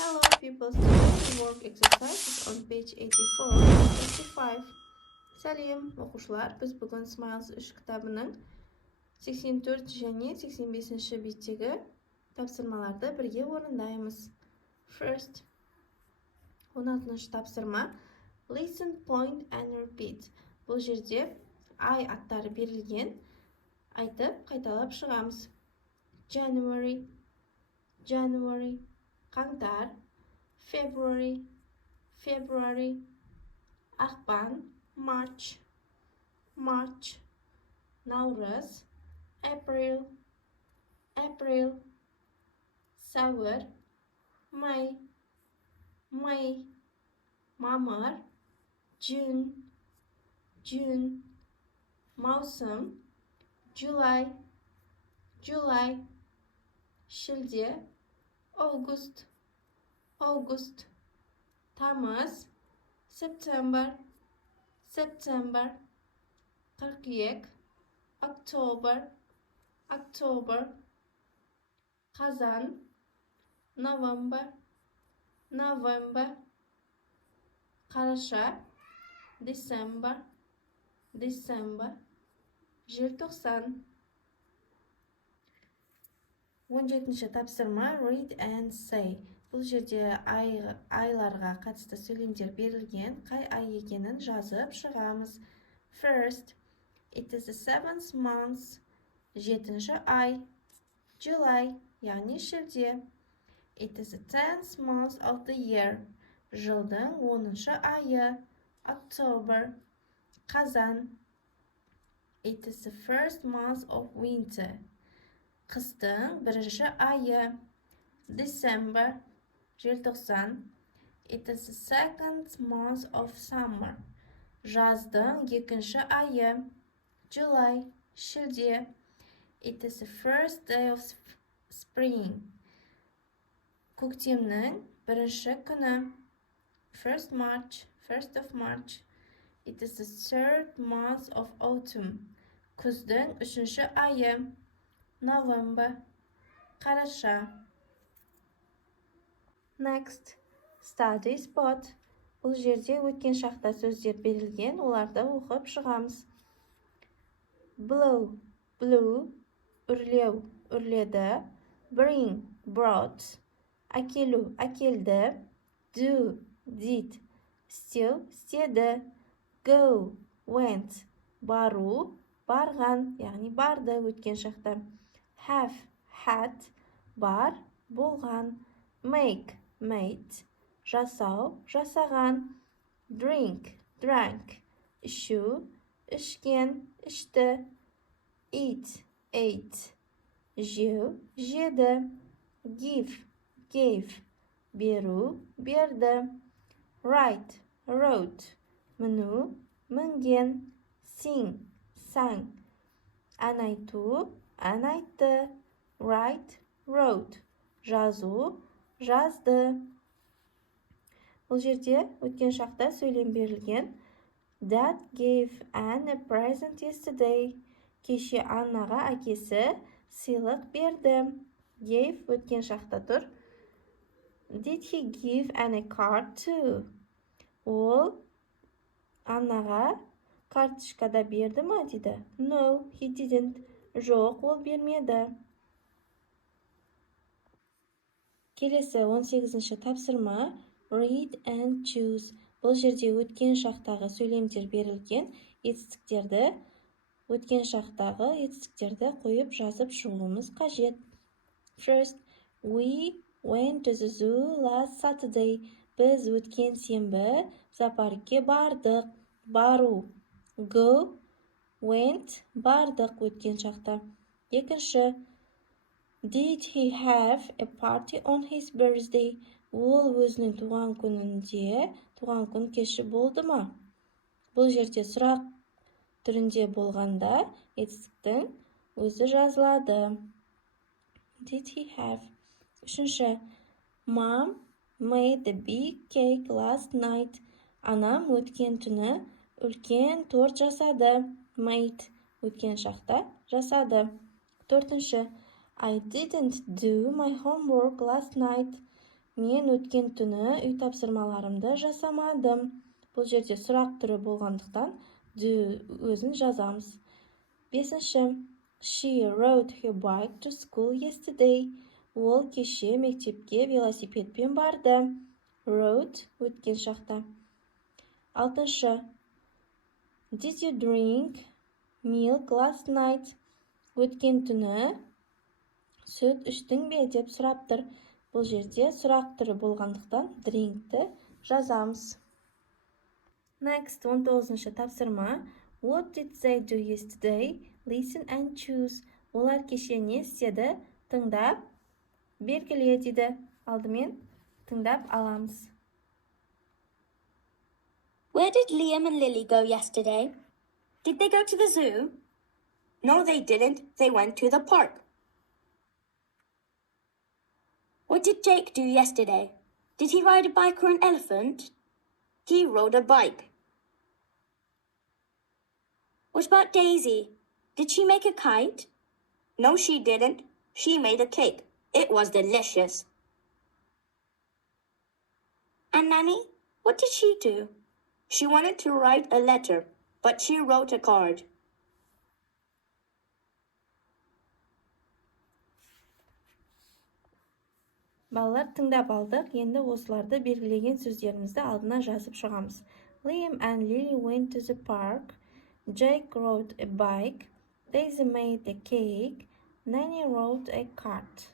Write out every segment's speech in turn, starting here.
Hello people, student work exercises on page 84 and 85. Сәлем, оқушылар. Біз бүгін Smiles 3 кітабының 84 және 85 беттегі тапсырмаларды бірге орындаймыз. First, 16 тапсырма. Listen, point and repeat. Бұл жерде ай аттары берілген. Айтып, қайталап шығамыз. January, қаңтар, February, ақпан, March, наурыз, April, сәуір, May, мамыр, June, маусым, July, шілде, August, тамыз, September, қыркүйек, October, қазан, November, қараша, December, желтоқсан. 17 тапсырма read and say. Бұл жерде айларға қатысты сөйлемдер берілген. Қай ай екенін жазып шығамыз. First, it is the 7th month. 7-ші ай. July, яғни шілде. It is the 10th month of the year. Жылдың 10-шы айы. October, қазан. It is the first month of winter. Қыстың 1-ші айы. December, желтоқсан. It is the second month of summer. Жаздың 2-ші айы. July, шілде. It is the first day of spring. Көктемнің 1-ші күні. First of March. It is the third month of autumn. Күздің 3-ші айы. November, қараша. Next, study spot. Бұл жерде өткен шақта сөздер берілген, оларды оқып шығамыз. Blow, blew, үрлеу, үрледі. Bring, brought, әкелу, әкелді. Do, did, істеу, істеді. Go, went, бару, барған, яғни барды өткен шақта. Have, had, бар, болған. Make, made, жасау, жасаған. Drink, drank, ішу, ішкен, ішті. Eat, ate, жеу, жеді. Give, gave, беру, берді. Write, wrote, міну, мінген. Sing, sang, ән айту, ән айтты. Write, wrote, жазу, жазды. Бұл жерде өткен шақта сөйлем берілген. Dad gave Anne a present yesterday. Кеше Аннаға әкесі сыйлық берді. Gave өткен шақта тұр. Did he give Anne a card too? Ол Аннаға карточкада берді ма дейді? No, he didn't. Жоқ, ол бермеді. Келесі 18-ші тапсырма read and choose. Бұл жерде өткен шақтағы сөйлемдер берілген. Өткен шақтағы етістіктерді қойып жазып шығуымыз қажет. First, we went to the zoo last Saturday. Біз өткен сенбі зоопаркке бардық. Бару. Go, went, бардық өткен шақта. Екінші, did he have a party on his birthday? Ол өзінің туған күн кеші болды ма? Бұл жерде сұрақ түрінде болғанда етістіктің өзі жазылады. Did he have? Үшінші, Mom made a big cake last night. Анам өткен түні үлкен торт жасады. Made өткен шақта жасады. Төртінші, I didn't do my homework last night. Мен өткен түні үй тапсырмаларымды жасамадым. Бұл жерде сұрақ түрі болғандықтан do өзін жазамыз. 5-ші. She rode her bike to school yesterday. Ол кеше мектепке велосипедпен барды. Rode өткен шақта. 6-ші. Did you drink milk last night? Өткен түні сүт іштің бе деп сұрап тұр. Бұл жерде сұрақ түрі болғандықтан drinkті жазамыз. Next, 19-ші тапсырма. What did they do yesterday? Listen and choose. Олар кеше не істеді? Тыңдап, белгіле дейді. Алдымен тыңдап аламыз. Where did Liam and Lily go yesterday? Did they go to the zoo? No, they didn't. They went to the park. What did Jake do yesterday? Did he ride a bike or an elephant? He rode a bike. What about Daisy? Did she make a kite? No, she didn't. She made a cake. It was delicious. And Nanny, what did she do? She wanted to write a letter, but she wrote a card. Балалар, тыңдап алдық. Енді осыларды белгілеген сөздерімізді алдына жазып шығамыз. Liam and Lily went to the park. Jake rode a bike. Daisy made a cake. Nanny wrote a card.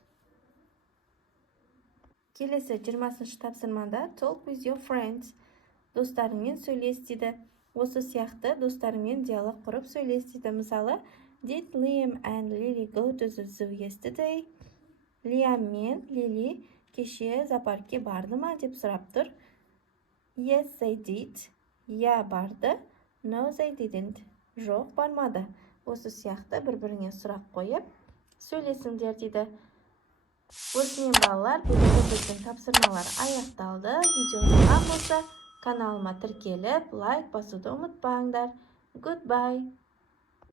Келесі 20-ші тапсырмада talk with your friends. Достарыңмен сөйлес дейді. Осы сияқты достарыңмен диалог құрып сөйлес дейді. Мысалы, did Liam and Lily go to the zoo yesterday? Liam мен Lily кеше зоопаркке барды ма деп сұрап тұр. Yes, they did. Я барды. No, they didn't. Жоқ, бармады. Осы сияқты бір-біріңе сұрақ қойып сөйлесіңдер дейді. Осымен балалар, бүгінгі біздің тапсырмалар аяқталды. Видео ұнаған болса, каналыма тіркеліп, лайк басуды ұмытпаңдар. Goodbye.